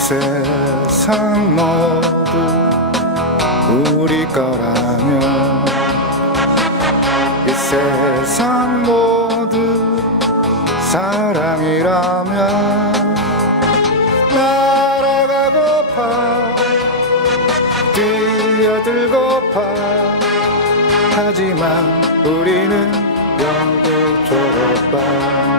세상 모두 우리 거라면 이 세상 모두 사랑이라면 날아가고파 뛰어들고파. 하지만 우리는 영구 졸업반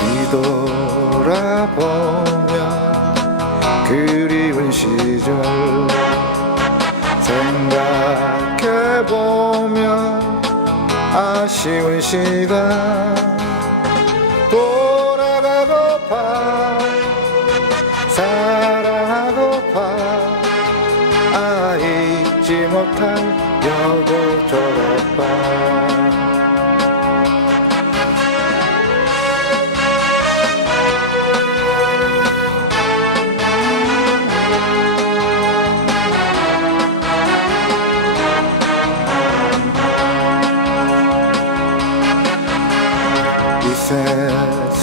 뒤돌아보면 그리운 시절 생각해보면 아쉬운 시간 돌아가고파 사랑하고파. 아 잊지 못할 여고 졸업반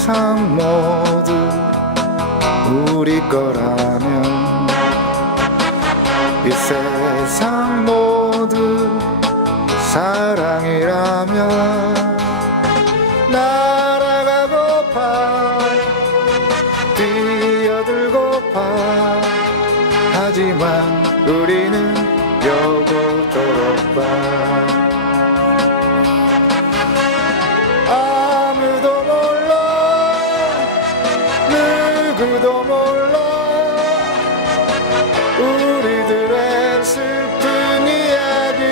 세상 모두 우리 거라면 이 세상 모두 사랑이라면 날아가고파 뛰어들고파. 하지만 우리는 여고 졸업반 누구도 몰라. 우리들의 슬픈 이야기.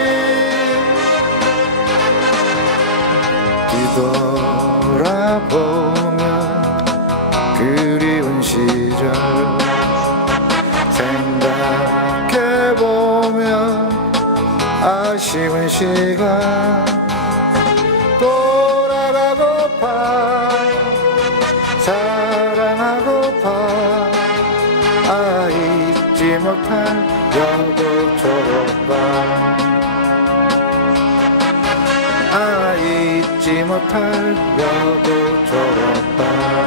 뒤돌아보면 그리운 시절. 생각해보면 아쉬운 시간 아 잊지 못할 여고 졸업반 아 잊지 못할 여고 졸업반